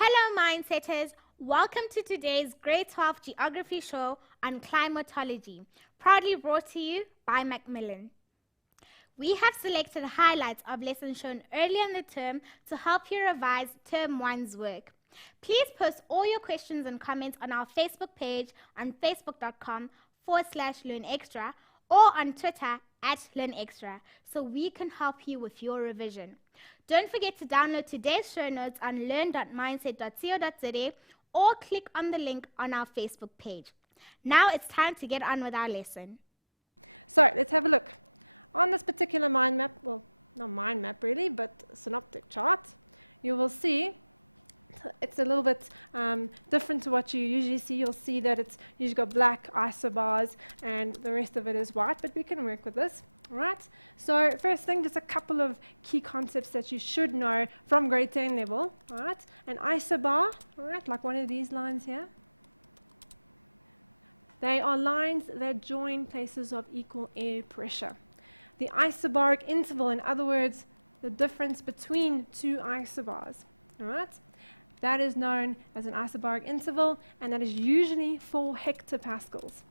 Hello, Mindsetters. Welcome to today's Grade 12 Geography show on Climatology, proudly brought to you by Macmillan. We have selected highlights of lessons shown early in the term to help you revise Term 1's work. Please post all your questions and comments on our Facebook page on facebook.com/LearnExtra or on Twitter @LearnExtra so we can help you with your revision. Don't forget to download today's show notes on learn.mindset.co.za or click on the link on our Facebook page. Now it's time to get on with our lesson. So let's have a look. On this particular mind map, well, not mind map really, but synoptic chart, you will see it's a little bit different to what you usually see. You'll see that it's usually got black isobars and the rest of it is white, but we can work with this. All right. So first thing, just a couple of key concepts that you should know from grade 10 level. All right. An isobar, all right, like one of these lines here. They are lines that join places of equal air pressure. The isobaric interval, in other words, the difference between two isobars. All right. That is known as an isobaric interval, and that is usually 4 hectopascals.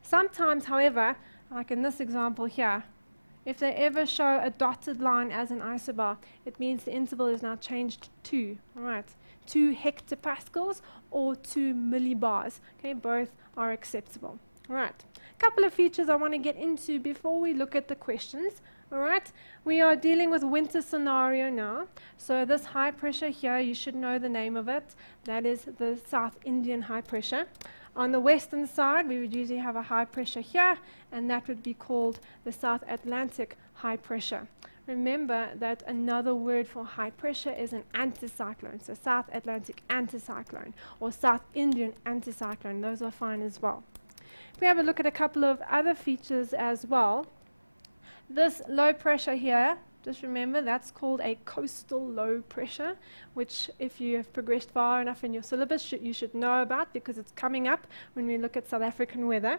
Sometimes, however, like in this example here, if they ever show a dotted line as an isobar, it means the interval is now changed to 2 hectopascals or 2 millibars. Okay, both are acceptable. All right, a couple of features I want to get into before we look at the questions. All right, we are dealing with winter scenario now. So this high pressure here, you should know the name of it. That is the South Indian high pressure. On the western side, we would usually have a high pressure here, and that would be called the South Atlantic high pressure. Remember that another word for high pressure is an anticyclone. So South Atlantic anticyclone or South Indian anticyclone, those are fine as well. If we have a look at a couple of other features as well, this low pressure here, just remember that's called a coastal low pressure, which if you have progressed far enough in your syllabus, you should know about because it's coming up when we look at South African weather.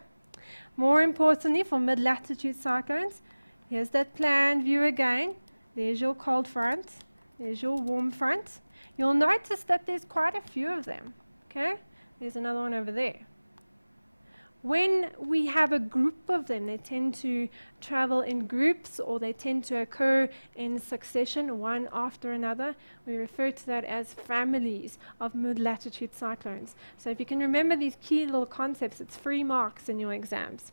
More importantly, for mid-latitude cyclones, here's that plan view again. There's your cold front. There's your warm front. You'll notice that there's quite a few of them. Okay? There's another one over there. When we have a group of them, they tend to travel in groups or they tend to occur in succession, one after another. We refer to that as families of mid-latitude cyclones. So if you can remember these key little concepts, it's free marks in your exams.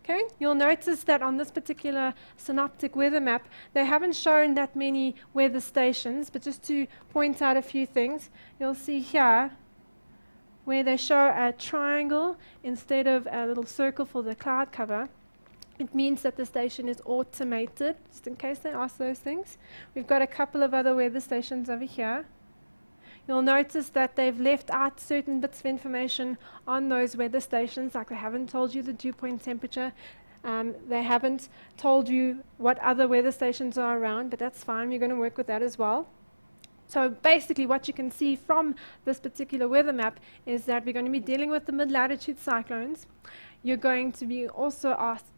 Okay, you'll notice that on this particular synoptic weather map, they haven't shown that many weather stations, but just to point out a few things, you'll see here where they show a triangle instead of a little circle for the cloud cover. It means that the station is automated, just in case they ask those things. We've got a couple of other weather stations over here. You'll notice that they've left out certain bits of information on those weather stations, like they haven't told you the dew point temperature. They haven't told you what other weather stations are around, but that's fine. We're going to work with that as well. So basically what you can see from this particular weather map is that we're going to be dealing with the mid-latitude cyclones. You're going to be also asked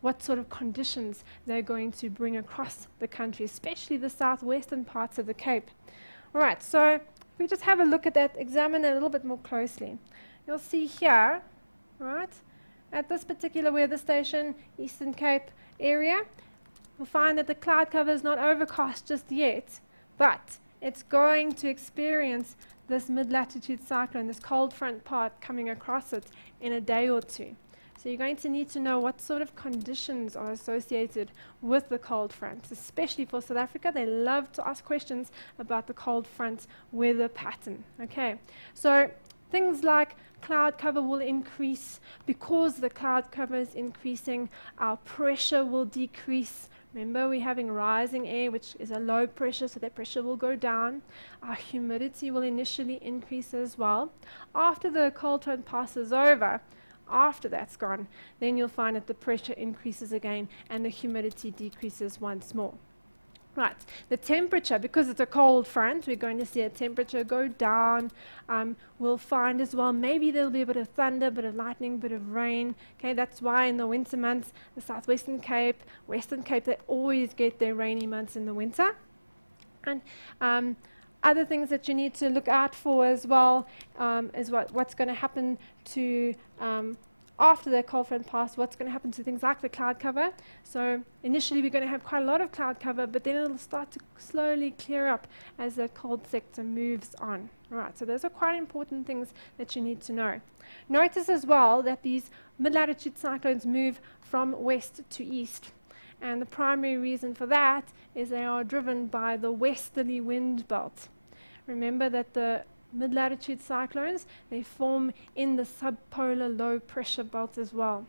what sort of conditions they're going to bring across the country, especially the southwestern parts of the Cape. All right, so if we just have a look at that, examine it a little bit more closely. You'll see here, right, at this particular weather station, Eastern Cape area, we'll find that the cloud cover is not overcast just yet, but it's going to experience this mid-latitude cyclone, this cold front part coming across it in a day or two. So you're going to need to know what sort of conditions are associated with the cold front, especially for South Africa. They love to ask questions about the cold front weather pattern. Okay, so things like cloud cover will increase. Because the cloud cover is increasing, our pressure will decrease. Remember, we're having rising air, which is a low pressure, so that pressure will go down. Our humidity will initially increase as well. After the cold front passes over, after that's gone, then you'll find that the pressure increases again and the humidity decreases once more. Right, the temperature, because it's a cold front, we're going to see a temperature go down. We'll find as well, maybe there'll be a bit of thunder, a bit of lightning, a bit of rain. Okay, that's why in the winter months, the Southwestern Cape, Western Cape, they always get their rainy months in the winter. And Other things that you need to look out for as well is what's going to happen to after the cold front pass, what's going to happen to things like the cloud cover. So initially we're going to have quite a lot of cloud cover, but then it'll start to slowly clear up as the cold sector moves on. Right, so those are quite important things that you need to know. Notice as well that these mid-latitude cyclones move from west to east. And the primary reason for that is they are driven by the westerly wind belt. Remember that the mid-latitude cyclones, they form in the subpolar low pressure belt as well.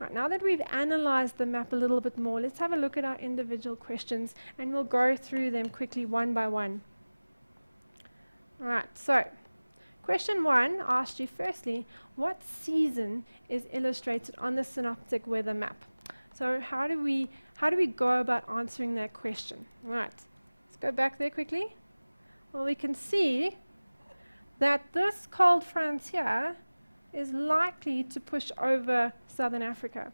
Right, now that we've analyzed the map a little bit more, let's have a look at our individual questions and we'll go through them quickly one by one. Right, so question 1 asked you firstly, what season is illustrated on the synoptic weather map? So how do we go about answering that question? Right, let's go back there quickly. Well, we can see that this cold front here is likely to push over southern Africa.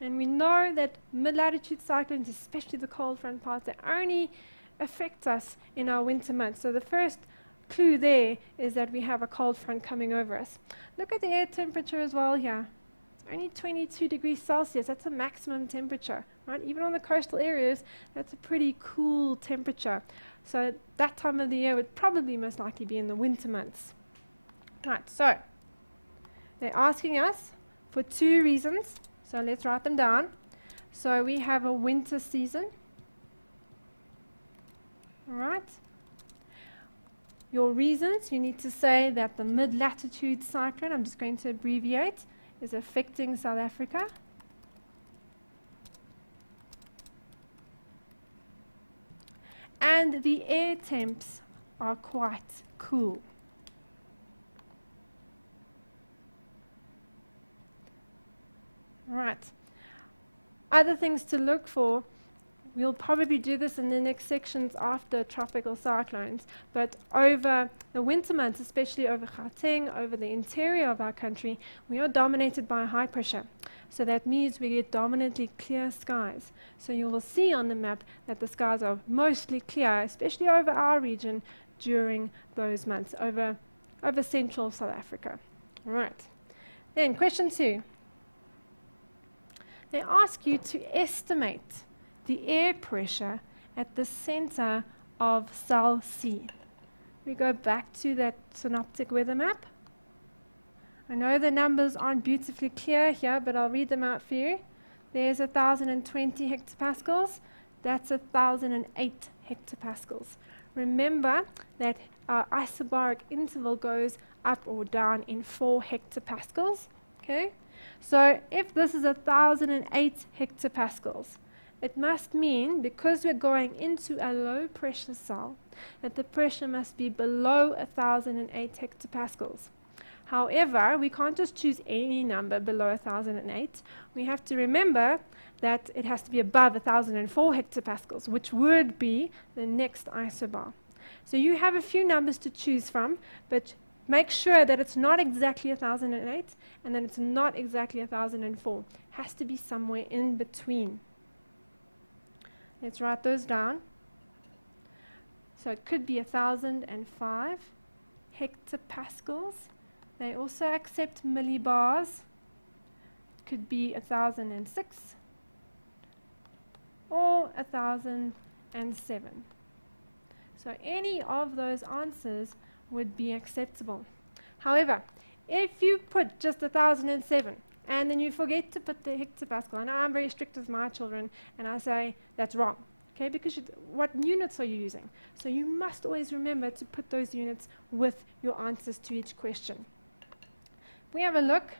And we know that mid-latitude cyclones, especially the cold front parts, they only affect us in our winter months. So the first clue there is that we have a cold front coming over us. Look at the air temperature as well here. It's only 22 degrees Celsius. That's a maximum temperature, right? Even on the coastal areas, that's a pretty cool temperature. So that time of the year would probably most likely be in the winter months. Right, so they're asking us for 2 reasons. So let's write them down. So we have a winter season. All right. Your reasons, you need to say that the mid-latitude cyclone, I'm just going to abbreviate, is affecting South Africa. And the air temps are quite cool. Right. Other things to look for, we'll probably do this in the next sections after tropical cyclones, but over the winter months, especially over Gauteng, over the interior of our country, we are dominated by high pressure. So that means we get dominantly clear skies. So you will see on the map that the skies are mostly clear, especially over our region during those months, over central South Africa. All right. Then question 2. They ask you to estimate the air pressure at the center of Cell C. We go back to that synoptic weather map. I know the numbers aren't beautifully clear here, but I'll read them out for you. There's 1,020 hectopascals. That's 1,008 hectopascals. Remember that our isobaric interval goes up or down in 4 hectopascals. Okay? So if this is 1,008 hectopascals, it must mean, because we're going into a low pressure cell, that the pressure must be below 1,008 hectopascals. However, we can't just choose any number below 1,008. We have to remember that it has to be above 1,004 hectopascals, which would be the next isobar. So you have a few numbers to choose from, but make sure that it's not exactly 1,008 and that it's not exactly 1,004. It has to be somewhere in between. Let's write those down. So it could be 1,005 hectopascals. They also accept millibars. It could be 1,006 or 1,007. So any of those answers would be acceptable. However, if you put just 1,007 and then you forget to put the hectopascal, and I'm very strict with my children and I say that's wrong, okay, because what units are you using? So you must always remember to put those units with your answers to each question. We have a look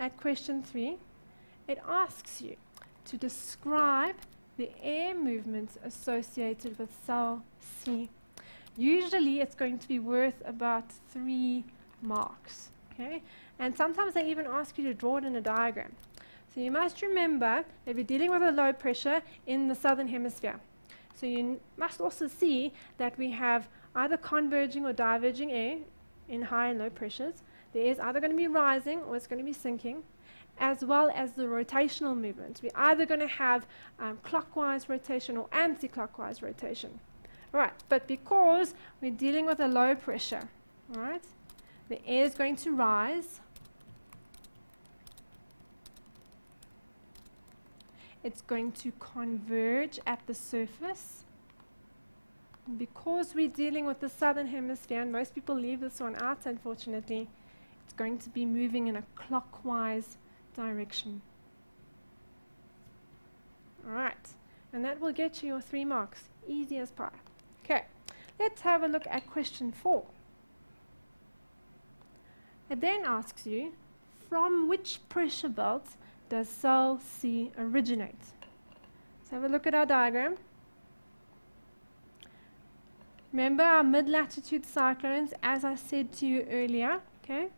at question 3. It asks you to describe the air movements associated with cell C. Usually it's going to be worth about 3 marks. Okay? And sometimes they even ask you to draw it in a diagram. So you must remember that we're dealing with a low pressure in the southern hemisphere. So you must also see that we have either converging or diverging air in high and low pressures. There is either going to be rising or it's going to be sinking, as well as the rotational movement. We're either going to have clockwise rotation or anti-clockwise rotation. Right, but because we're dealing with a low pressure, right, the air is going to rise. It's going to converge at the surface. And because we're dealing with the southern hemisphere, and most people leave this one out, unfortunately, it's going to be moving in a clockwise direction. All right, and that will get you your 3 marks, easy as pie. Okay, let's have a look at question 4. It then asks you, from which pressure belt does cell C originate? Let's have a look at our diagram. Remember our mid-latitude cyclones, as I said to you earlier, okay?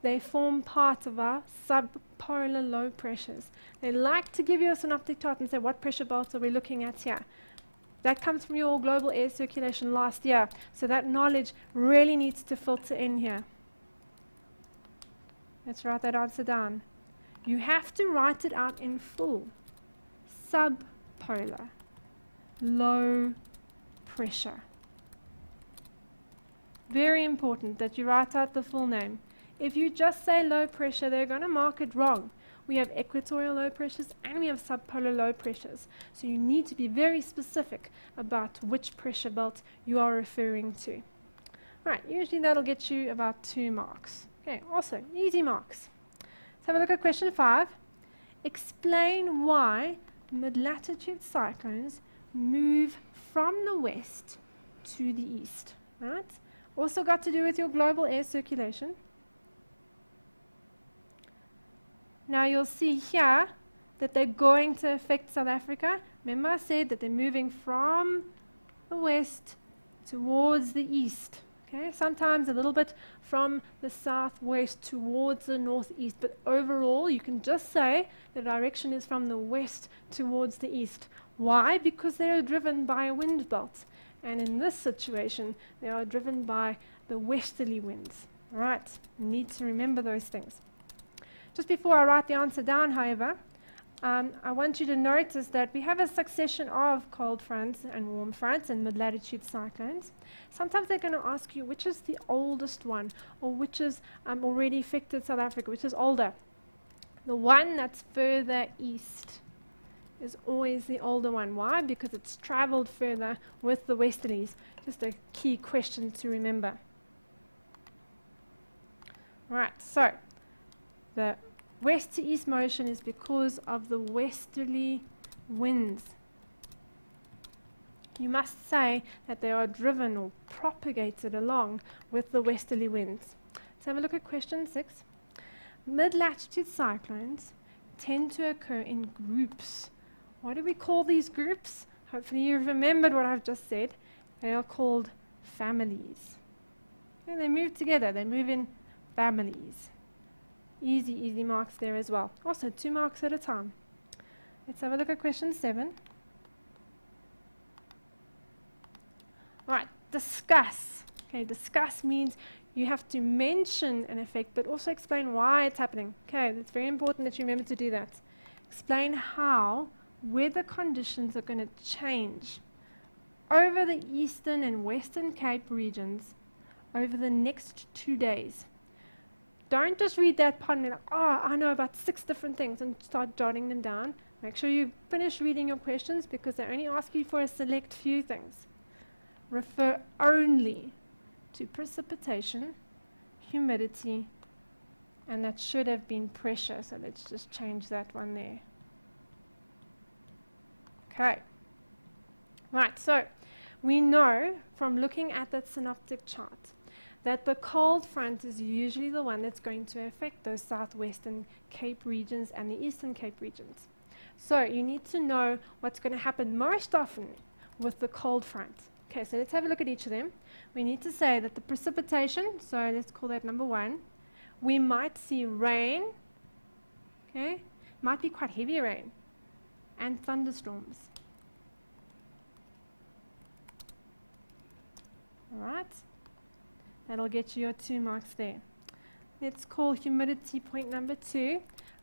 They form part of our subpolar low pressures. They like to give you a synoptic chart and say, what pressure belts are we looking at here? That comes from your global air circulation last year, so that knowledge really needs to filter in here. Let's write that answer down. You have to write it out in full. Subpolar, low pressure. Very important that you write out the full name. If you just say low pressure, they're going to mark it wrong. We have equatorial low pressures and we have subpolar low pressures. So you need to be very specific about which pressure belt you are referring to. Right, usually that'll get you about 2 marks. Okay, also, easy marks. Let's have a look at question 5. Explain why mid-latitude cyclones move from the west to the east. Right? Also got to do with your global air circulation. Now you'll see here that they're going to affect South Africa. Remember I said that they're moving from the west towards the east. Okay, sometimes a little bit from the southwest towards the northeast, but overall you can just say the direction is from the west towards the east. Why? Because they are driven by a wind belt, and in this situation they are driven by the westerly winds. All right, you need to remember those things. Just before I write the answer down, however, I want you to notice that we have a succession of cold fronts and warm fronts and mid-latitude cyclones. Sometimes they're going to ask you which is the oldest one, or which is already affected South Africa, which is older. The one that's further east is always the older one. Why? Because it's traveled further with the westerlies. Just a key question to remember. Right, so the west to east motion is because of the westerly winds. You must say that they are driven or propagated along with the westerly winds. Let's have a look at question 6. Mid-latitude cyclones tend to occur in groups. What do we call these groups? Hopefully you've remembered what I've just said. They are called families. Okay, they move together. They move in families. Easy marks there as well. Also 2 marks at a time. Let's have a look at question 7. All right, discuss. Okay, discuss means you have to mention an effect, but also explain why it's happening. Okay, it's very important that you remember to do that. Explain how weather conditions are going to change over the eastern and western Cape regions over the next 2 days. Don't just read that part and be like, oh, I know about 6 different things, and start jotting them down. Make sure you finish reading your questions because they only ask you for a select few things. Refer only to precipitation, humidity, and that should have been pressure, so let's just change that one there. Okay. Right, so we know from looking at that synoptic chart that the cold front is usually the one that's going to affect those southwestern Cape regions and the eastern Cape regions. So you need to know what's going to happen most often with the cold front. Okay, so let's have a look at each of them. We need to say that the precipitation, so let's call that number 1. We might see rain, okay, might be quite heavy rain, and thunderstorms. All right. That'll get you your 2 marks there. Let's call humidity point number 2.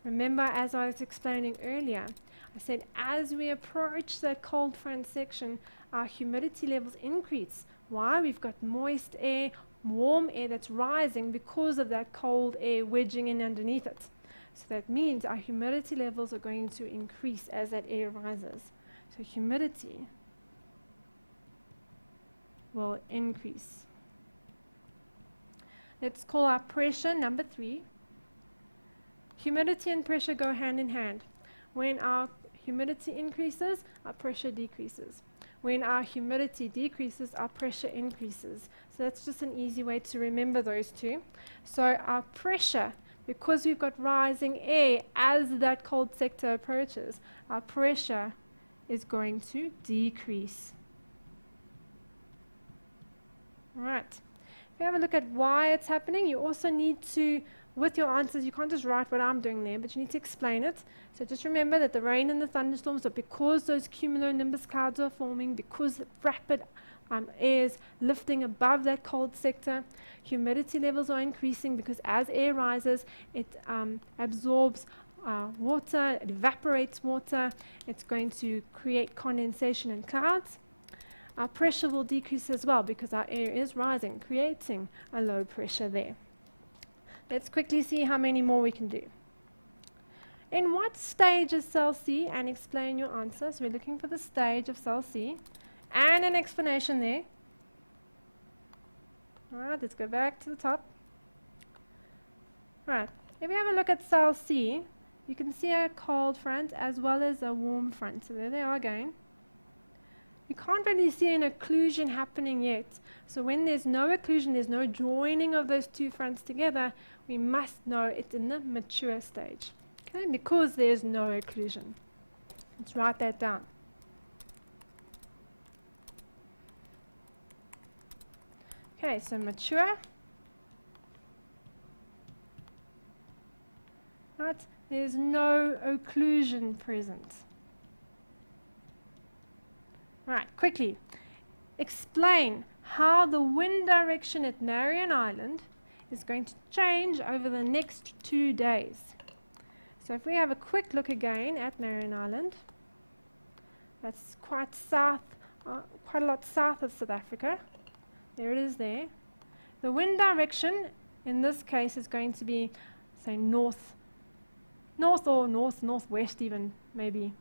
Remember, as I was explaining earlier, I said as we approach that cold front section, our humidity levels increase. Why? We've got moist air, warm air that's rising because of that cold air wedging in underneath it. So that means our humidity levels are going to increase as that air rises. So humidity will increase. Let's call our pressure number 3. Humidity and pressure go hand in hand. When our humidity increases, our pressure decreases. When our humidity decreases, our pressure increases. So that's just an easy way to remember those two. So our pressure, because we've got rising air as that cold sector approaches, our pressure is going to decrease. All right. If you have a look at why it's happening, you also need to, with your answers, you can't just write what I'm doing there, but you need to explain it. So just remember that the rain and the thunderstorms are because those cumulonimbus clouds are forming, because rapid air is lifting above that cold sector. Humidity levels are increasing because as air rises, it absorbs water, it evaporates water. It's going to create condensation in clouds. Our pressure will decrease as well because our air is rising, creating a low pressure there. Let's quickly see how many more we can do. In what stage is cell C? And explain your answer. So we're looking for the stage of cell C and an explanation there. All right, let's go back to the top. All right, if we have a look at cell C, you can see a cold front as well as a warm front. So there they are again. You can't really see an occlusion happening yet. So when there's no occlusion, there's no joining of those two fronts together, we must know it's in the mature stage. Okay, because there's no occlusion. Let's write that down. Okay, so mature. Right, there's no occlusion present. Right, quickly, explain how the wind direction at Marion Island is going to change over the next 2 days. So if we have a quick look again at Marion Island, that's quite south, quite a lot south of South Africa. There it is there. The wind direction in this case is going to be, say, north or northwest even, maybe.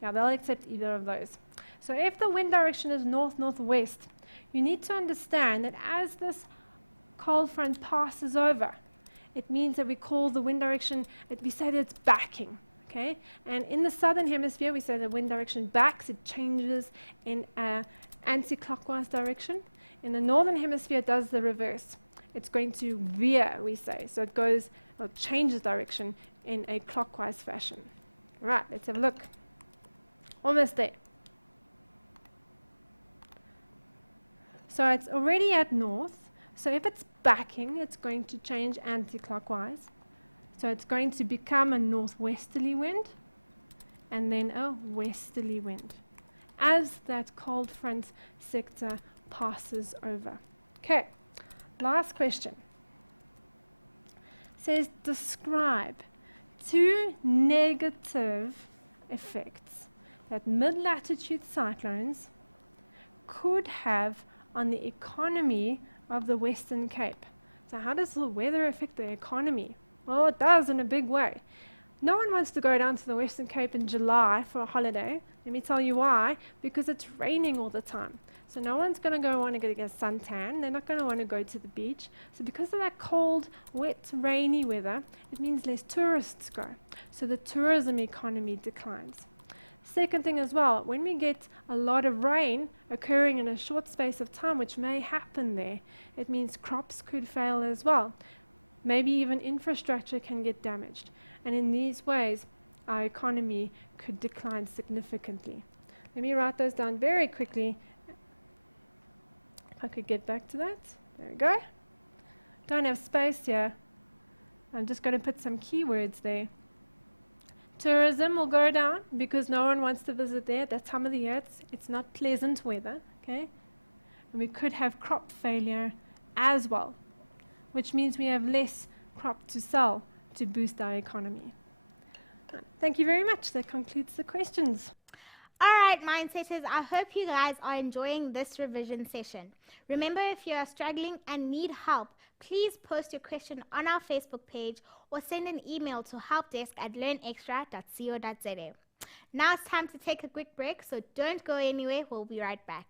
Yeah, they'll accept either of those. So if the wind direction is north-northwest, you need to understand that as this cold front passes over, it means that we call the wind direction, we say that it's backing, okay? And in the southern hemisphere, we say the wind direction backs, it changes in an anti-clockwise direction. In the northern hemisphere, it does the reverse. It's going to veer, we say. So it changes direction in a clockwise fashion. Right, let's have a look. Almost there. So it's already at north. So if it's backing, it's going to change anti-clockwise. So it's going to become a northwesterly wind and then a westerly wind as that cold front sector passes over. Okay, last question. It says describe 2 negative effects that mid-latitude cyclones could have on the economy of the Western Cape. So how does the weather affect the economy? Well, it does in a big way. No one wants to go down to the Western Cape in July for a holiday. Let me tell you why. Because it's raining all the time. So no one's going to want to get a suntan. They're not going to want to go to the beach. So because of that cold, wet, rainy weather, it means less tourists go. So the tourism economy declines. Second thing as well, when we get a lot of rain occurring in a short space of time, which may happen there, it means crops could fail as well. Maybe even infrastructure can get damaged. And in these ways, our economy could decline significantly. Let me write those down very quickly. If I could get back to that. There we go. Don't have space here. I'm just going to put some keywords there. Tourism will go down because no one wants to visit there. That time of the year, it's not pleasant weather, okay? And we could have crop failure as well, which means we have less crop to sell to boost our economy. Thank you very much. That concludes the questions. Alright, Mindsetters, I hope you guys are enjoying this revision session. Remember, if you are struggling and need help, please post your question on our Facebook page or send an email to helpdesk@learnextra.co.za. Now it's time to take a quick break, so don't go anywhere. We'll be right back.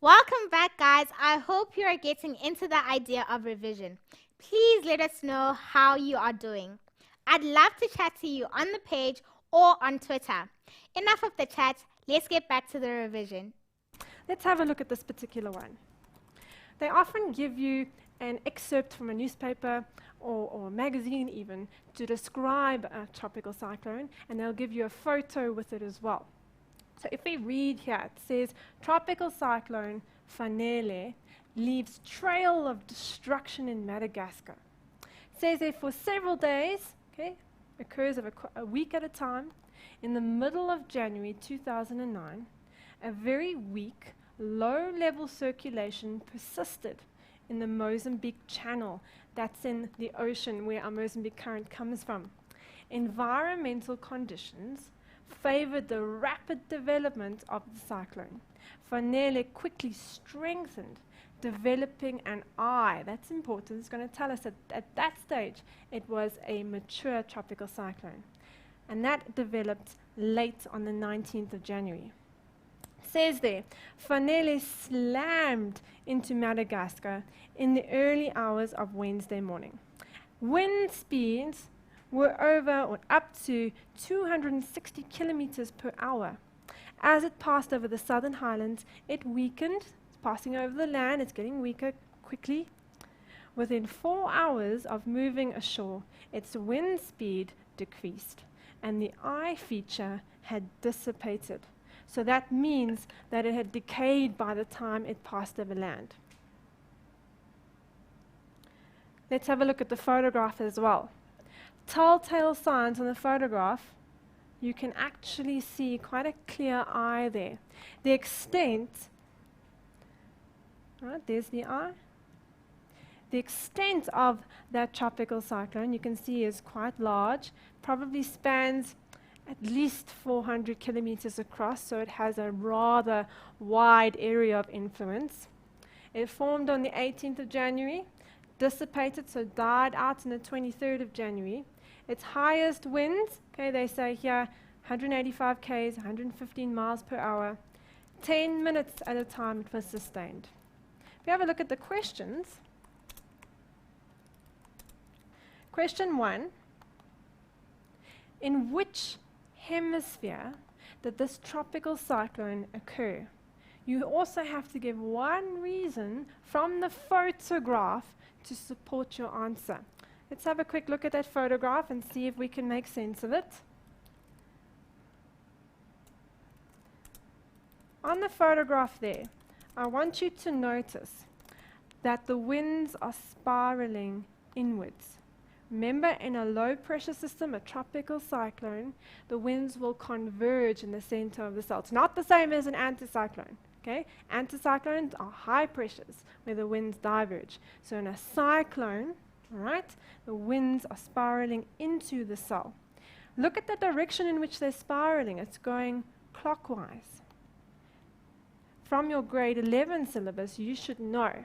Welcome back, guys. I hope you are getting into the idea of revision. Please let us know how you are doing. I'd love to chat to you on the page or on Twitter. Enough of the chat. Let's get back to the revision. Let's have a look at this particular one. They often give you an excerpt from a newspaper or a magazine even to describe a tropical cyclone, and they'll give you a photo with it as well. So if we read here, it says, tropical cyclone Fanele leaves trail of destruction in Madagascar. It says there for several days, okay, occurs over a week at a time. In the middle of January 2009, a very weak, low-level circulation persisted in the Mozambique Channel. That's in the ocean where our Mozambique current comes from. Environmental conditions favored the rapid development of the cyclone. Fanele quickly strengthened, developing an eye. That's important. It's going to tell us that at that stage it was a mature tropical cyclone. And that developed late on the 19th of January. It says there, Fanele slammed into Madagascar in the early hours of Wednesday morning. Wind speeds were over or up to 260 kilometers per hour. As it passed over the southern highlands, it weakened. It's passing over the land, it's getting weaker quickly. Within 4 hours of moving ashore, its wind speed decreased, and the eye feature had dissipated. So that means that it had decayed by the time it passed over land. Let's have a look at the photograph as well. Telltale signs on the photograph, you can actually see quite a clear eye there. The extent, right, there's the eye. The extent of that tropical cyclone, you can see, is quite large, probably spans at least 400 kilometers across, so it has a rather wide area of influence. It formed on the 18th of January, dissipated, so died out on the 23rd of January. Its highest winds, okay, they say here, 185 k's, 115 miles per hour. 10 minutes at a time it was sustained. If you have a look at the questions, question 1, in which hemisphere did this tropical cyclone occur? You also have to give one reason from the photograph to support your answer. Let's have a quick look at that photograph and see if we can make sense of it. On the photograph there, I want you to notice that the winds are spiraling inwards. Remember, in a low pressure system, a tropical cyclone, the winds will converge in the center of the cell. It's not the same as an anticyclone. Okay? Anticyclones are high pressures where the winds diverge. So in a cyclone, right, the winds are spiraling into the cell. Look at the direction in which they're spiraling. It's going clockwise. From your grade 11 syllabus, you should know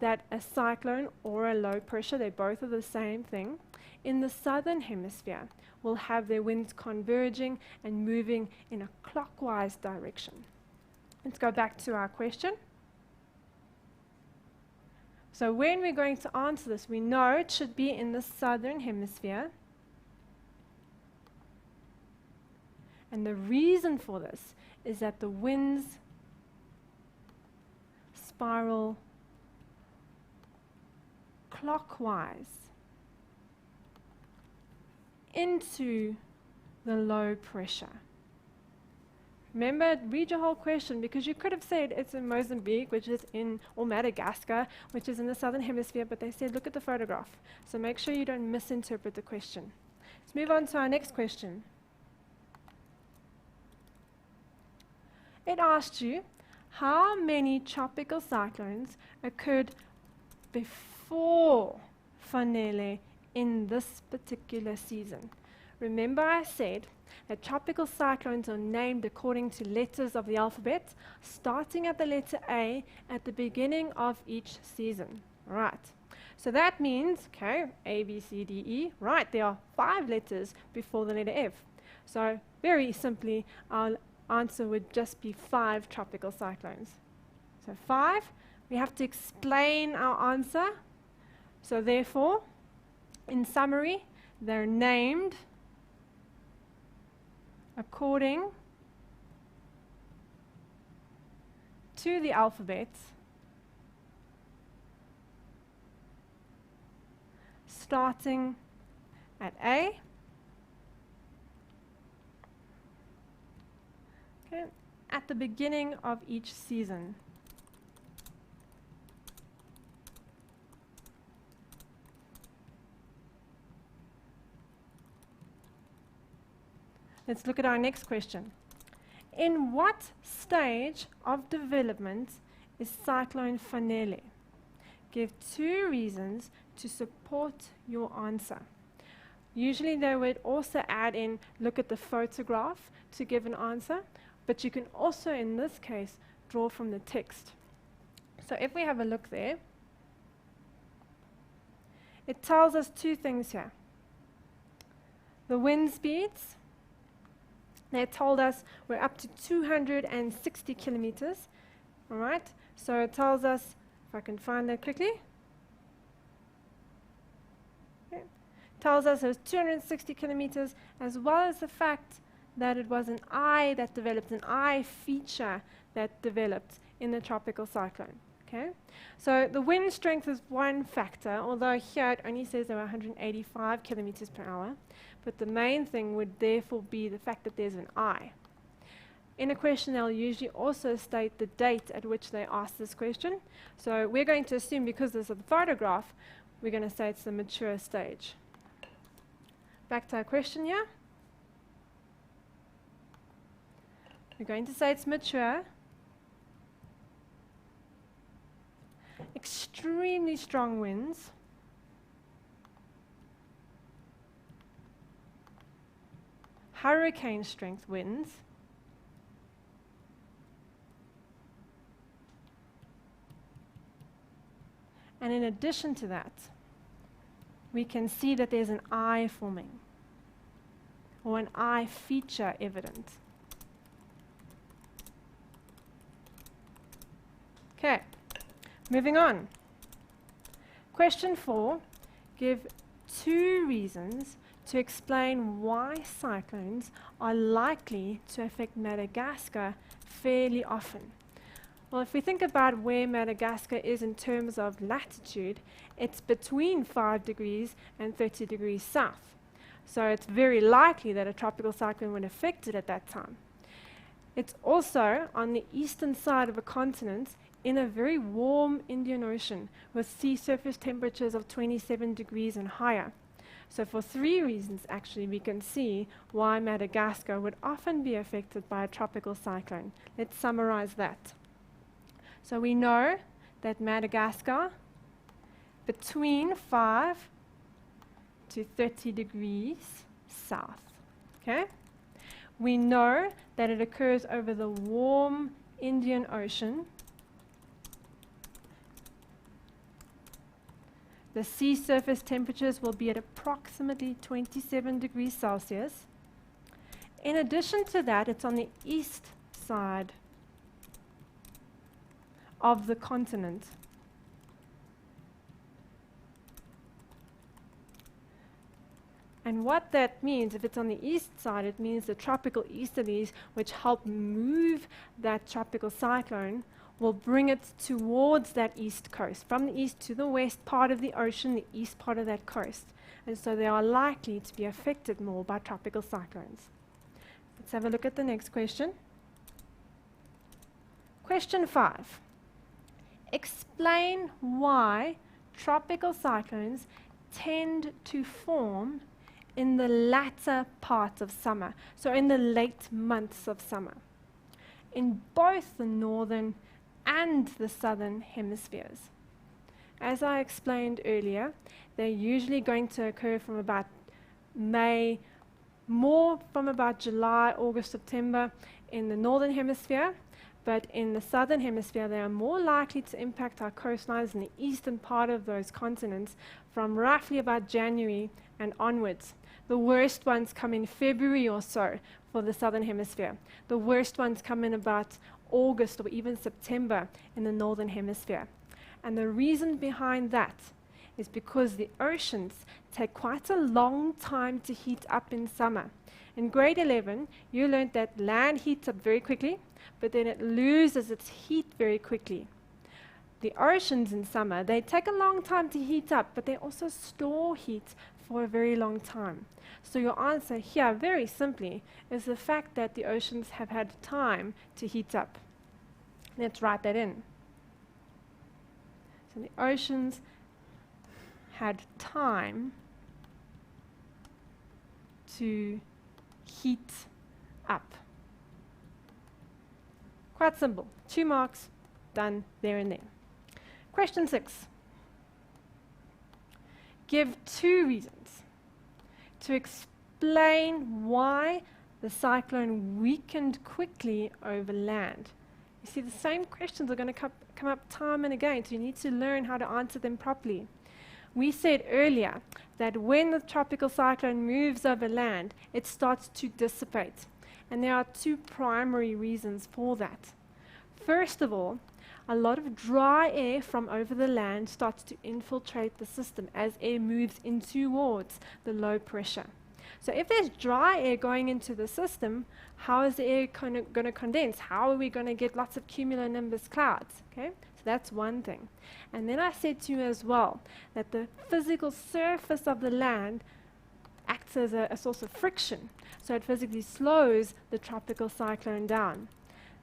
that a cyclone or a low pressure, they both are the same thing, in the southern hemisphere will have their winds converging and moving in a clockwise direction. Let's go back to our question. So when we're going to answer this, we know it should be in the southern hemisphere. And the reason for this is that the winds spiral clockwise into the low pressure. Remember, read your whole question, because you could have said it's in Mozambique, which is in, or Madagascar, which is in the southern hemisphere, but they said look at the photograph. So make sure you don't misinterpret the question. Let's move on to our next question. It asked you, how many tropical cyclones occurred 4 fanele in this particular season. Remember I said that tropical cyclones are named according to letters of the alphabet, starting at the letter A at the beginning of each season. Right. So that means, okay, A, B, C, D, E. Right, there are 5 letters before the letter F. So very simply, our answer would just be 5 tropical cyclones. So 5, we have to explain our answer. So therefore, in summary, they're named according to the alphabet, starting at A, okay, at the beginning of each season. Let's look at our next question. In what stage of development is cyclone Fanele? Give 2 reasons to support your answer. Usually they would also add in, look at the photograph to give an answer, but you can also, in this case, draw from the text. So if we have a look there, it tells us 2 things here. The wind speeds, they told us we're up to 260 kilometers. All right, so it tells us, if I can find that quickly, okay, tells us it was 260 kilometers, as well as the fact that it was an eye that developed, an eye feature that developed in the tropical cyclone. Okay, so the wind strength is one factor, although here it only says they were 185 kilometers per hour. But the main thing would therefore be the fact that there's an eye. In a question, they'll usually also state the date at which they asked this question. So we're going to assume, because this is a photograph, we're going to say it's the mature stage. Back to our question here. We're going to say it's mature. Extremely strong winds. Hurricane strength winds. And in addition to that, we can see that there's an eye forming, or an eye feature evident. Okay, moving on. Question 4, give 2 reasons to explain why cyclones are likely to affect Madagascar fairly often. Well, if we think about where Madagascar is in terms of latitude, it's between 5 degrees and 30 degrees south. So it's very likely that a tropical cyclone would affect it at that time. It's also on the eastern side of a continent in a very warm Indian Ocean with sea surface temperatures of 27 degrees and higher. So for 3 reasons, actually, we can see why Madagascar would often be affected by a tropical cyclone. Let's summarize that. So we know that Madagascar, between 5 to 30 degrees south. Okay? We know that it occurs over the warm Indian Ocean. The sea surface temperatures will be at approximately 27 degrees Celsius. In addition to that, it's on the east side of the continent. And what that means, if it's on the east side, it means the tropical easterlies, which help move that tropical cyclone, will bring it towards that east coast, from the east to the west part of the ocean, the east part of that coast. And so they are likely to be affected more by tropical cyclones. Let's have a look at the next question. Question 5. Explain why tropical cyclones tend to form in the latter part of summer, so in the late months of summer, in both the northern and the southern hemispheres. As I explained earlier, they're usually going to occur from about May, more from about July, August, September in the northern hemisphere, but in the southern hemisphere they are more likely to impact our coastlines in the eastern part of those continents from roughly about January and onwards. The worst ones come in February or so for the southern hemisphere. The worst ones come in about August or even September in the northern hemisphere. And the reason behind that is because the oceans take quite a long time to heat up in summer. In grade 11, you learned that land heats up very quickly, but then it loses its heat very quickly. The oceans in summer, they take a long time to heat up, but they also store heat for a very long time. So your answer here, very simply, is the fact that the oceans have had time to heat up. Let's write that in. So the oceans had time to heat up. Quite simple. 2 marks, done there and then. Question 6. Give 2 reasons to explain why the cyclone weakened quickly over land. You see, the same questions are going to come up time and again, so you need to learn how to answer them properly. We said earlier that when the tropical cyclone moves over land, it starts to dissipate. And there are 2 primary reasons for that. First of all, a lot of dry air from over the land starts to infiltrate the system as air moves in towards the low pressure. So if there's dry air going into the system, how is the air going to condense? How are we going to get lots of cumulonimbus clouds? Okay, so that's one thing. And then I said to you as well that the physical surface of the land acts as a source of friction. So it physically slows the tropical cyclone down.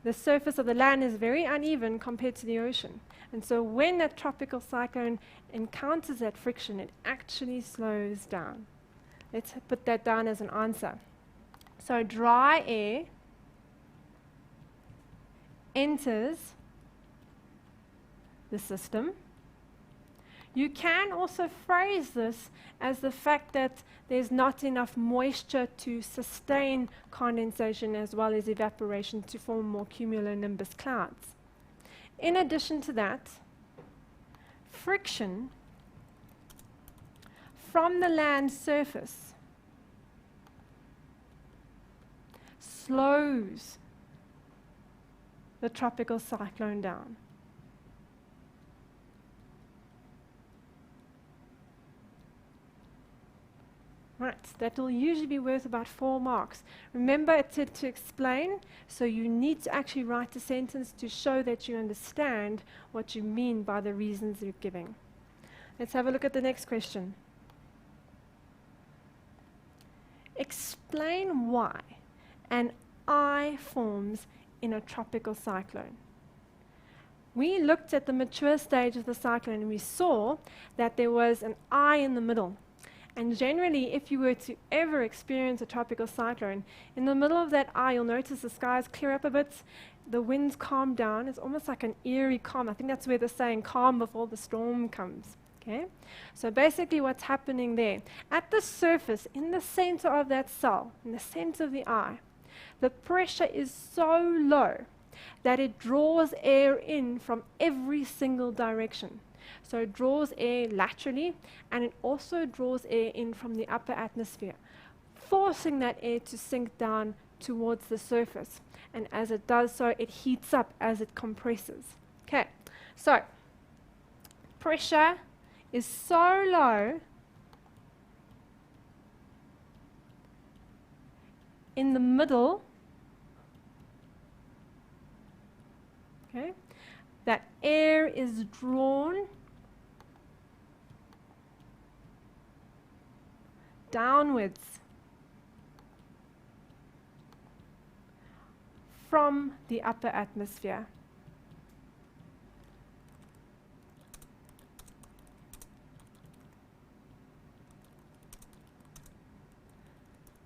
The surface of the land is very uneven compared to the ocean. And so when that tropical cyclone encounters that friction, it actually slows down. Let's put that down as an answer. So dry air enters the system. You can also phrase this as the fact that there's not enough moisture to sustain condensation as well as evaporation to form more cumulonimbus clouds. In addition to that, friction from the land surface slows the tropical cyclone down. Right, that will usually be worth about 4 marks. Remember, it said to explain, so you need to actually write a sentence to show that you understand what you mean by the reasons you're giving. Let's have a look at the next question. Explain why an eye forms in a tropical cyclone. We looked at the mature stage of the cyclone and we saw that there was an eye in the middle. And generally, if you were to ever experience a tropical cyclone, in the middle of that eye, you'll notice the skies clear up a bit, the winds calm down. It's almost like an eerie calm. I think that's where they're saying calm before the storm comes. Okay? So basically what's happening there, at the surface, in the center of that cell, in the center of the eye, the pressure is so low that it draws air in from every single direction. So it draws air laterally, and it also draws air in from the upper atmosphere, forcing that air to sink down towards the surface. And as it does so, it heats up as it compresses. Okay, so pressure is so low in the middle, okay, that air is drawn downwards from the upper atmosphere.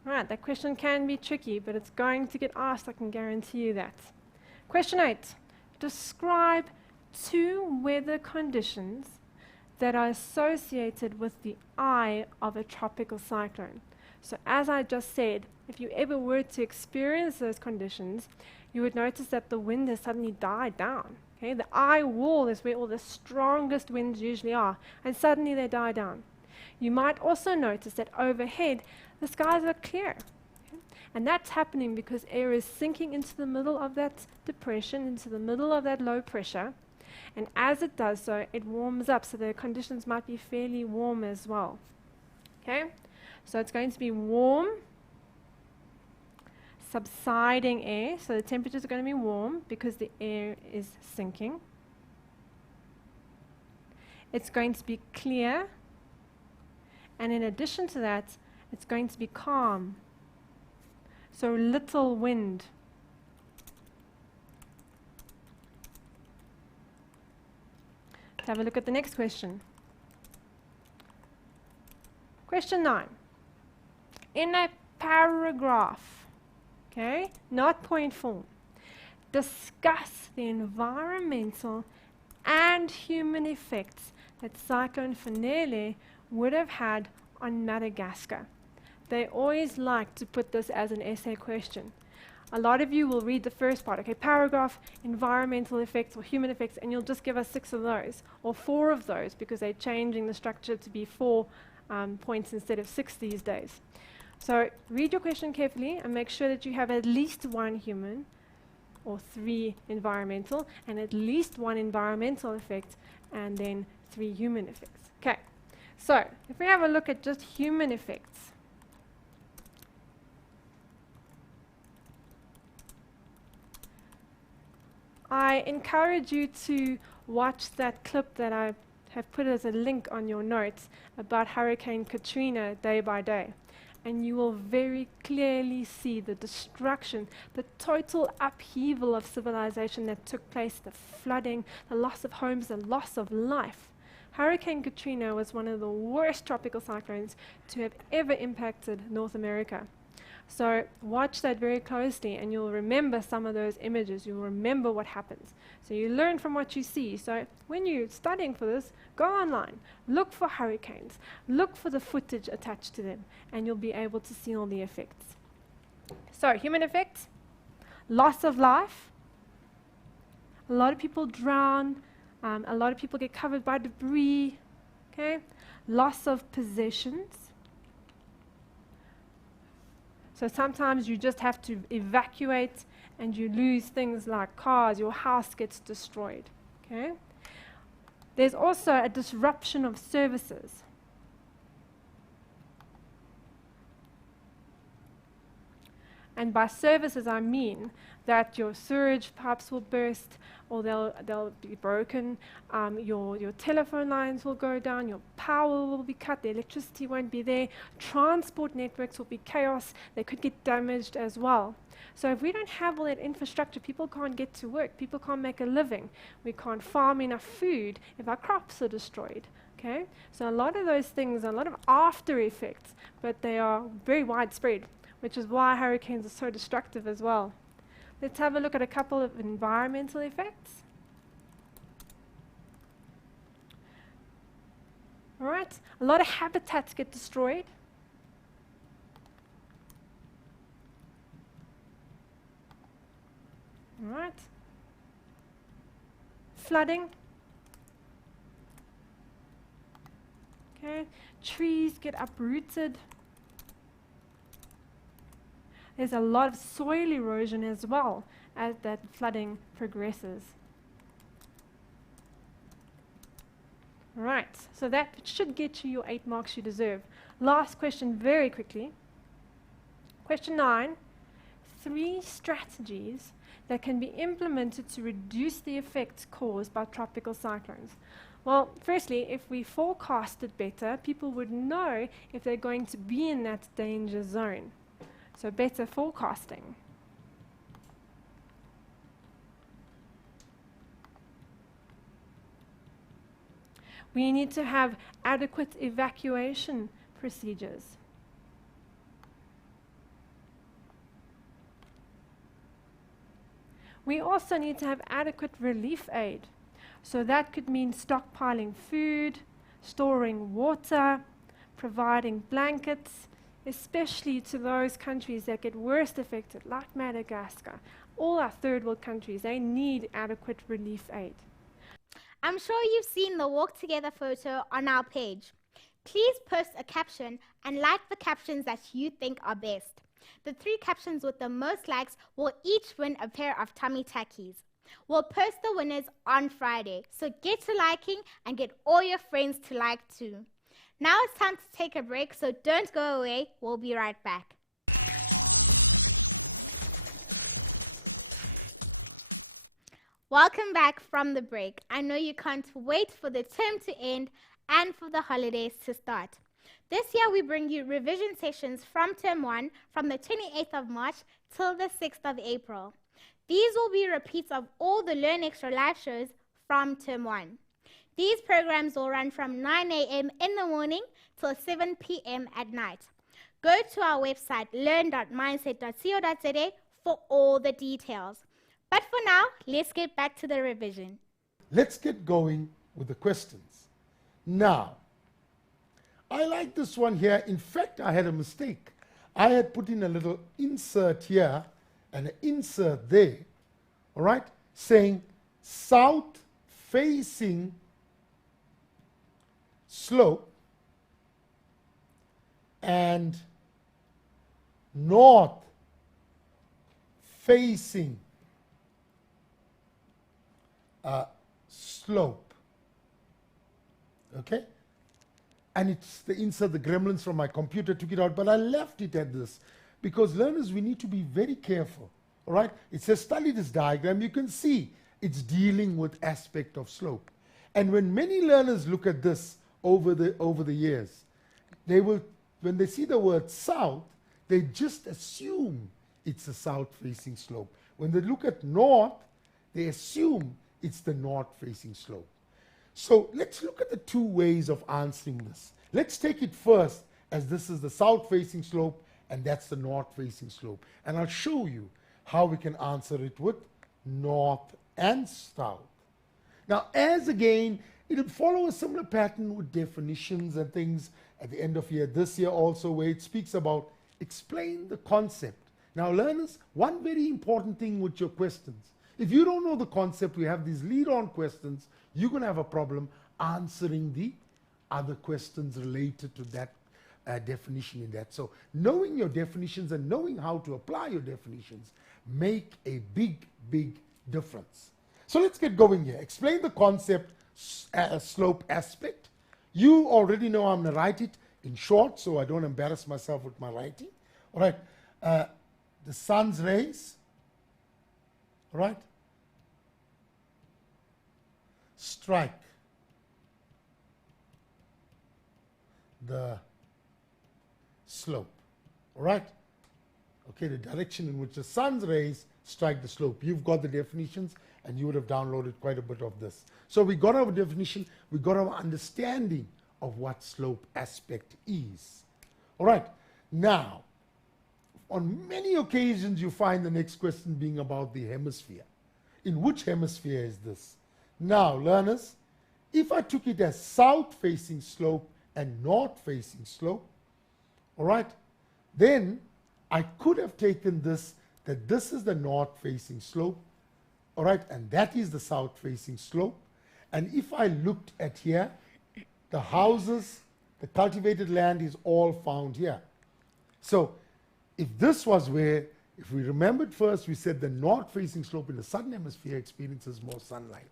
Right, that question can be tricky, but it's going to get asked, I can guarantee you that. Question 8. Describe 2 weather conditions that are associated with the eye of a tropical cyclone. So as I just said, if you ever were to experience those conditions, you would notice that the wind has suddenly died down. Okay? The eye wall is where all the strongest winds usually are, and suddenly they die down. You might also notice that overhead, the skies are clear. Okay? And that's happening because air is sinking into the middle of that depression, into the middle of that low pressure, and as it does so, it warms up, so the conditions might be fairly warm as well. Okay? So it's going to be warm, subsiding air, so the temperatures are going to be warm because the air is sinking. It's going to be clear, and in addition to that, it's going to be calm. So little wind. Let's have a look at the next question. Question 9. In a paragraph, okay, not point form, discuss the environmental and human effects that Cyclone Finale would have had on Madagascar. They always like to put this as an essay question. A lot of you will read the first part, okay, paragraph, environmental effects or human effects, and you'll just give us 6 of those, or 4 of those, because they're changing the structure to be 4 points instead of 6 these days. So read your question carefully and make sure that you have at least 1 human or 3 environmental, and at least 1 environmental effect, and then 3 human effects. Okay, so if we have a look at just human effects, I encourage you to watch that clip that I have put as a link on your notes about Hurricane Katrina day by day. And you will very clearly see the destruction, the total upheaval of civilization that took place, the flooding, the loss of homes, the loss of life. Hurricane Katrina was one of the worst tropical cyclones to have ever impacted North America. So watch that very closely and you'll remember some of those images. You'll remember what happens. So you learn from what you see. So when you're studying for this, go online, look for hurricanes, look for the footage attached to them, and you'll be able to see all the effects. So human effects, loss of life. A lot of people drown. A lot of people get covered by debris. Okay, loss of possessions. So sometimes you just have to evacuate and you lose things like cars, your house gets destroyed. Okay? There's also a disruption of services. And by services, I mean that your sewage pipes will burst or they'll be broken, your telephone lines will go down, your power will be cut, the electricity won't be there, transport networks will be chaos, they could get damaged as well. So if we don't have all that infrastructure, people can't get to work, people can't make a living, we can't farm enough food if our crops are destroyed. Okay? So a lot of those things are a lot of after effects, but they are very widespread, which is why hurricanes are so destructive as well. Let's have a look at a couple of environmental effects. All right, a lot of habitats get destroyed. All right. Flooding. Okay, trees get uprooted. There's a lot of soil erosion as well as that flooding progresses. Right, so that should get you your 8 marks you deserve. Last question very quickly. Question 9, 3 strategies that can be implemented to reduce the effects caused by tropical cyclones. Well, firstly, if we forecasted better, people would know if they're going to be in that danger zone. So better forecasting. We need to have adequate evacuation procedures. We also need to have adequate relief aid. So that could mean stockpiling food, storing water, providing blankets, especially to those countries that get worst affected, like Madagascar. All our third world countries, they need adequate relief aid. I'm sure you've seen the walk together photo on our page. Please post a caption and like the captions that you think are best. The 3 captions with the most likes will each win a pair of tummy tackies. We'll post the winners on Friday, so get to liking and get all your friends to like too. Now it's time to take a break, so don't go away. We'll be right back. Welcome back from the break. I know you can't wait for the term to end and for the holidays to start. This year we bring you revision sessions from term 1 from the 28th of March till the 6th of April. These will be repeats of all the Learn Extra live shows from term 1. These programs will run from 9 a.m. in the morning till 7 p.m. at night. Go to our website learn.mindset.co.za for all the details. But for now, let's get back to the revision. Let's get going with the questions. Now, I like this one here. In fact, I had a mistake. I had put in a little insert here and an insert there, all right, saying south-facing slope and north-facing slope. Okay? And it's the insert, the gremlins from my computer took it out, but I left it at this because learners, we need to be very careful. All right? It says study this diagram. You can see it's dealing with aspect of slope. And when many learners look at this over the years, they will, when they see the word south, they just assume it's a south-facing slope. When they look at north, they assume it's the north-facing slope. So let's look at the 2 ways of answering this. Let's take it first as this is the south-facing slope and that's the north-facing slope. And I'll show you how we can answer it with north and south. Now, as again, it'll follow a similar pattern with definitions and things at the end of year, this year also, where it speaks about explain the concept. Now, learners, one very important thing with your questions, if you don't know the concept, we have these lead-on questions, you're going to have a problem answering the other questions related to that definition in that. So knowing your definitions and knowing how to apply your definitions make a big, big difference. So let's get going here. Explain the concept slope aspect. You already know I'm going to write it in short so I don't embarrass myself with my writing. All right. The sun's rays, all right, strike the slope, all right? Okay, the direction in which the sun's rays strike the slope. You've got the definitions and you would have downloaded quite a bit of this. So we got our definition, we got our understanding of what slope aspect is. All right, now, on many occasions you find the next question being about the hemisphere. In which hemisphere is this? Now, learners, if I took it as south-facing slope and north-facing slope, all right, then I could have taken this, that this is the north-facing slope, all right, and that is the south-facing slope. And if I looked at here, the houses, the cultivated land is all found here. So if this was where, if we remembered first, we said the north-facing slope in the southern hemisphere experiences more sunlight.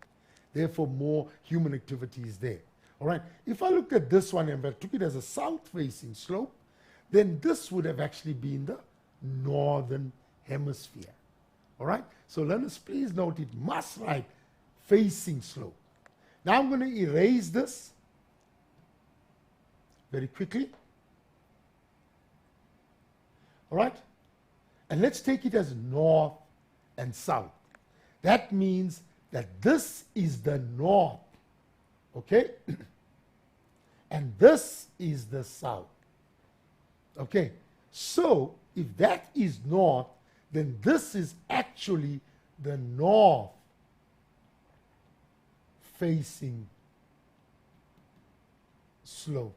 Therefore, more human activity is there. All right. If I looked at this one and I took it as a south-facing slope, then this would have actually been the northern hemisphere. All right. So learners, please note it must write facing slope. Now I'm going to erase this very quickly. All right. And let's take it as north and south. That means that this is the north, okay? And this is the south, okay? So if that is north, then this is actually the north facing slope.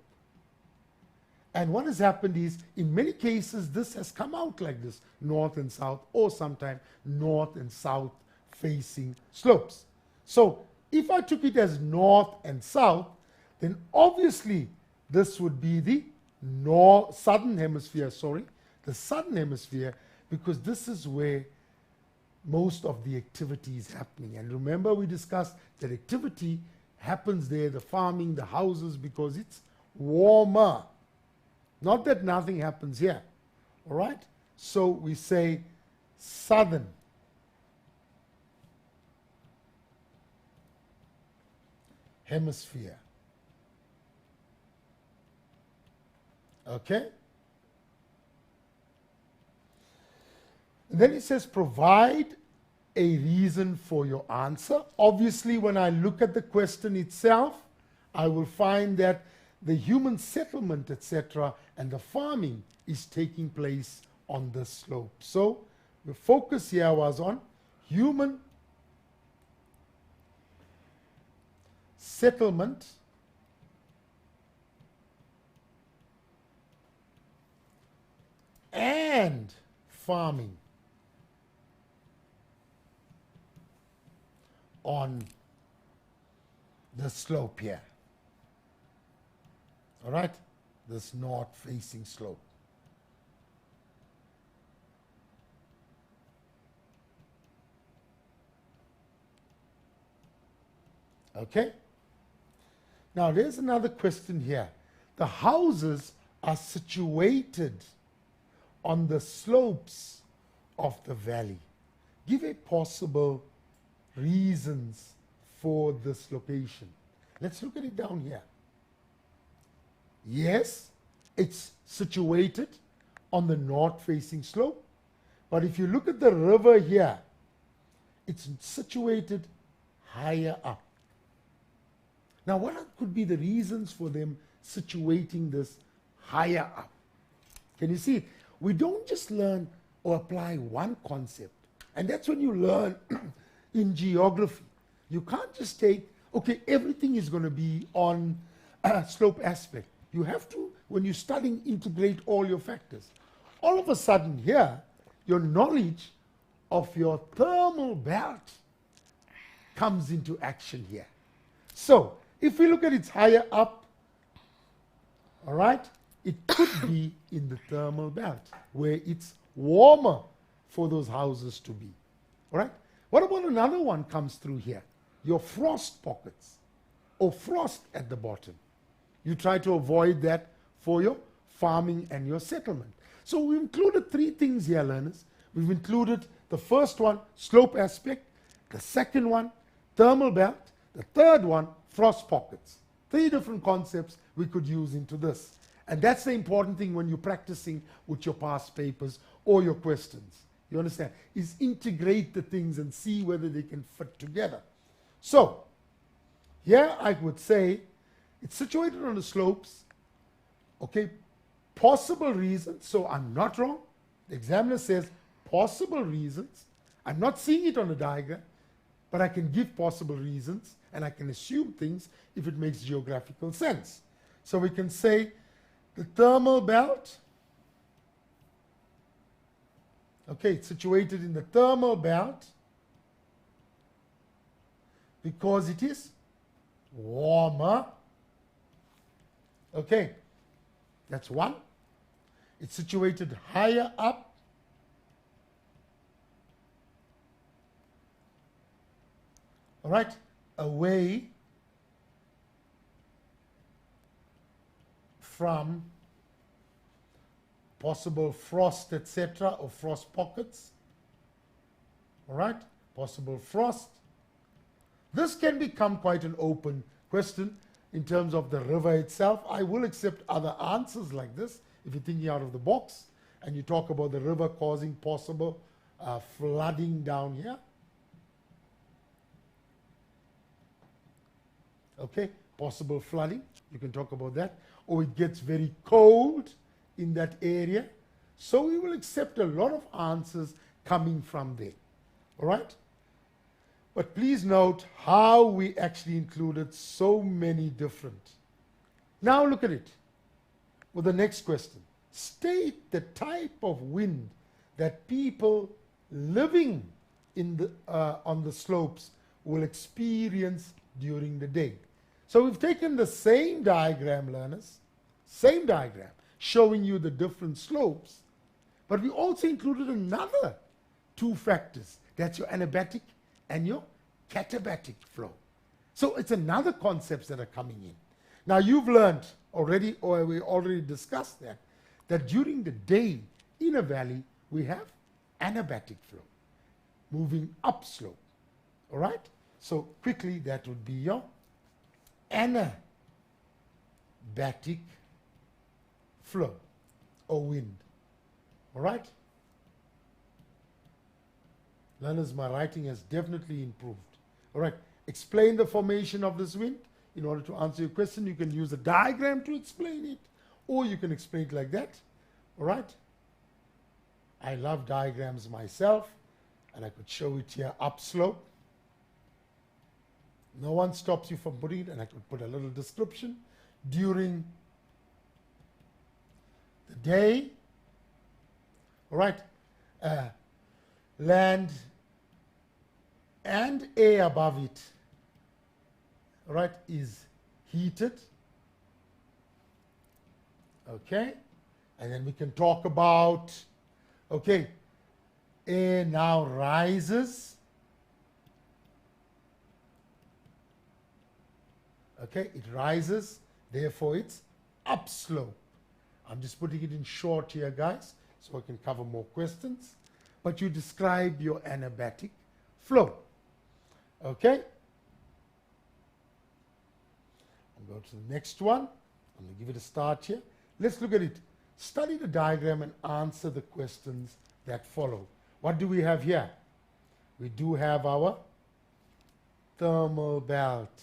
And what has happened is, in many cases, this has come out like this, north and south, or sometimes north and south facing slopes. So if I took it as north and south, then obviously this would be the southern hemisphere, the southern hemisphere, because this is where most of the activity is happening. And remember, we discussed that activity happens there, the farming, the houses, because it's warmer. Not that nothing happens here. All right? So we say southern hemisphere. Okay? And then it says provide a reason for your answer. Obviously, when I look at the question itself, I will find that the human settlement, etc., and the farming is taking place on this slope. So the focus here was on human settlement and farming on the slope here. All right? This north-facing slope. Okay? Now, there's another question here. The houses are situated on the slopes of the valley. Give a possible reasons for this location. Let's look at it down here. Yes, it's situated on the north-facing slope, but if you look at the river here, it's situated higher up. Now, what could be the reasons for them situating this higher up? Can you see? We don't just learn or apply one concept, and that's when you learn in geography. You can't just take, okay, everything is going to be on slope aspect. You have to, when you're studying, integrate all your factors. All of a sudden here, your knowledge of your thermal belt comes into action here. So, if we look at it higher up, all right, it could be in the thermal belt, where it's warmer for those houses to be. All right? What about another one comes through here? Your frost pockets, or frost at the bottom. You try to avoid that for your farming and your settlement. So we've included three things here, learners. We've included the first one, slope aspect. The second one, thermal belt. The third one, frost pockets. Three different concepts we could use into this. And that's the important thing when you're practicing with your past papers or your questions. You understand? Is integrate the things and see whether they can fit together. So, here I would say, it's situated on the slopes, okay, possible reasons, so I'm not wrong. The examiner says possible reasons. I'm not seeing it on the diagram, but I can give possible reasons, and I can assume things if it makes geographical sense. So we can say the thermal belt, okay, it's situated in the thermal belt because it is warmer. Okay, that's one. It's situated higher up. All right, away from possible frost, etc., or frost pockets. All right, possible frost. This can become quite an open question in terms of the river itself. I will accept other answers like this if you're thinking out of the box and you talk about the river causing possible flooding down here. Okay, possible flooding, you can talk about that. Or it gets very cold in that area. So we will accept a lot of answers coming from there. All right? But please note how we actually included so many different Now look at it with the next question. State the type of wind that people living in the, on the slopes will experience during the day. So we've taken the same diagram, learners, same diagram, showing you the different slopes, but we also included another two factors. That's your anabatic and your katabatic flow. So it's another concepts that are coming in. Now you've learned already, or we already discussed that during the day in a valley we have anabatic flow, moving upslope. All right? So quickly, that would be your anabatic flow or wind. All right? Learners, my writing has definitely improved. All right? Explain the formation of this wind. In order to answer your question, you can use a diagram to explain it, or you can explain it like that. All right? I love diagrams myself, and I could show it here upslope. No one stops you from putting it, and I could put a little description. During the day, all right, land and air above it, all right, is heated. Okay, and then we can talk about, okay, air now rises. Okay, it rises, therefore it's upslope. I'm just putting it in short here, guys, so I can cover more questions. But you describe your anabatic flow. Okay? I'll go to the next one. I'm going to give it a start here. Let's look at it. Study the diagram and answer the questions that follow. What do we have here? We do have our thermal belt.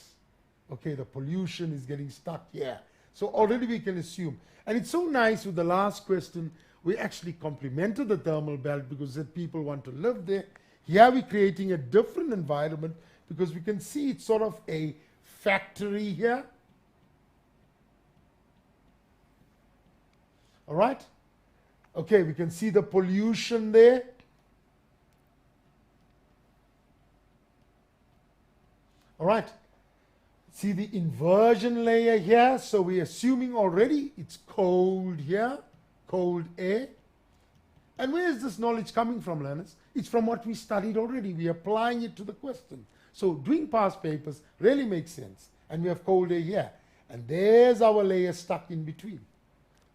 Okay, the pollution is getting stuck here. So already we can assume. And it's so nice with the last question, we actually complemented the thermal belt because the people want to live there. Here we're creating a different environment because we can see it's sort of a factory here. All right? Okay, we can see the pollution there. All right? See the inversion layer here. So we're assuming already it's cold here, cold air. And where is this knowledge coming from, learners? It's from what we studied already. We're applying it to the question. So doing past papers really makes sense. And we have cold air here. And there's our layer stuck in between.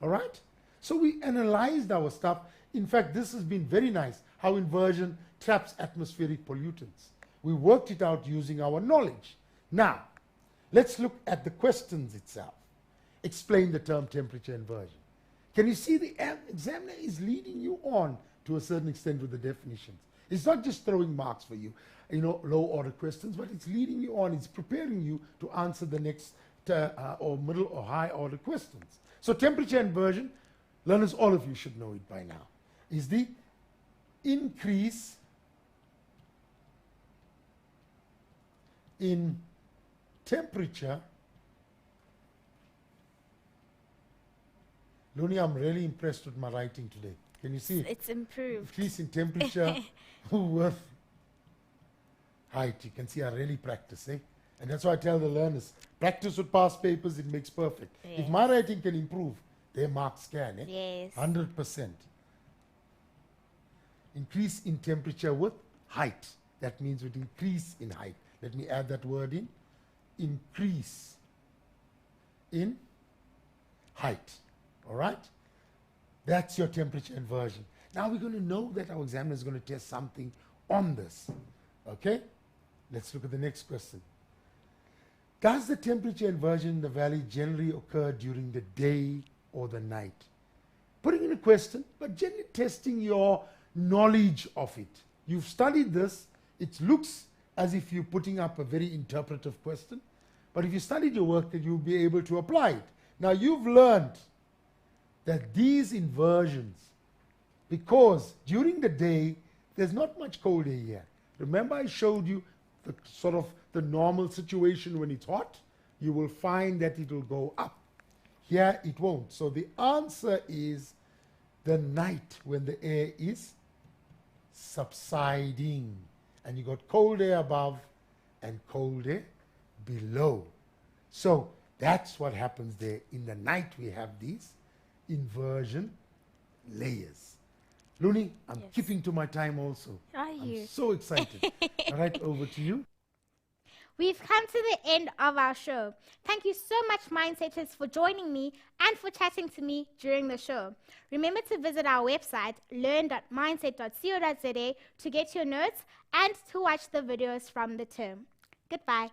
All right? So we analyzed our stuff. In fact, this has been very nice, how inversion traps atmospheric pollutants. We worked it out using our knowledge. Now, let's look at the questions itself. Explain the term temperature inversion. Can you see the examiner is leading you on to a certain extent with the definitions. It's not just throwing marks for you, low order questions, but it's leading you on. It's preparing you to answer the next or middle or high order questions. So temperature inversion, learners, all of you should know it by now, is the increase in temperature. Luni, I'm really impressed with my writing today. Can you see it? It's improved. Increase in temperature with height. You can see I really practice, eh? And that's why I tell the learners, practice with past papers, it makes perfect. Yes. If my writing can improve, their marks can, eh? Yes. 100%. Increase in temperature with height. That means with increase in height. Let me add that word in. Increase in height. All right? That's your temperature inversion. Now we're going to know that our examiner is going to test something on this. Okay? Let's look at the next question. Does the temperature inversion in the valley generally occur during the day or the night? Putting in a question, but generally testing your knowledge of it. You've studied this. It looks as if you're putting up a very interpretive question. But if you studied your work, then you'll be able to apply it. Now you've learned that these inversions, because during the day, there's not much cold air here. Remember I showed you the sort of the normal situation when it's hot? You will find that it will go up. Here it won't. So the answer is the night when the air is subsiding. And you got cold air above and cold air below. So that's what happens there. In the night we have these inversion layers. Looney, I'm Yes. keeping to my time also. Are I'm you? so excited. All right, over to you. We've come to the end of our show. Thank you so much, Mindsetters, for joining me and for chatting to me during the show. Remember to visit our website, learn.mindset.co.za, to get your notes and to watch the videos from the term. Goodbye.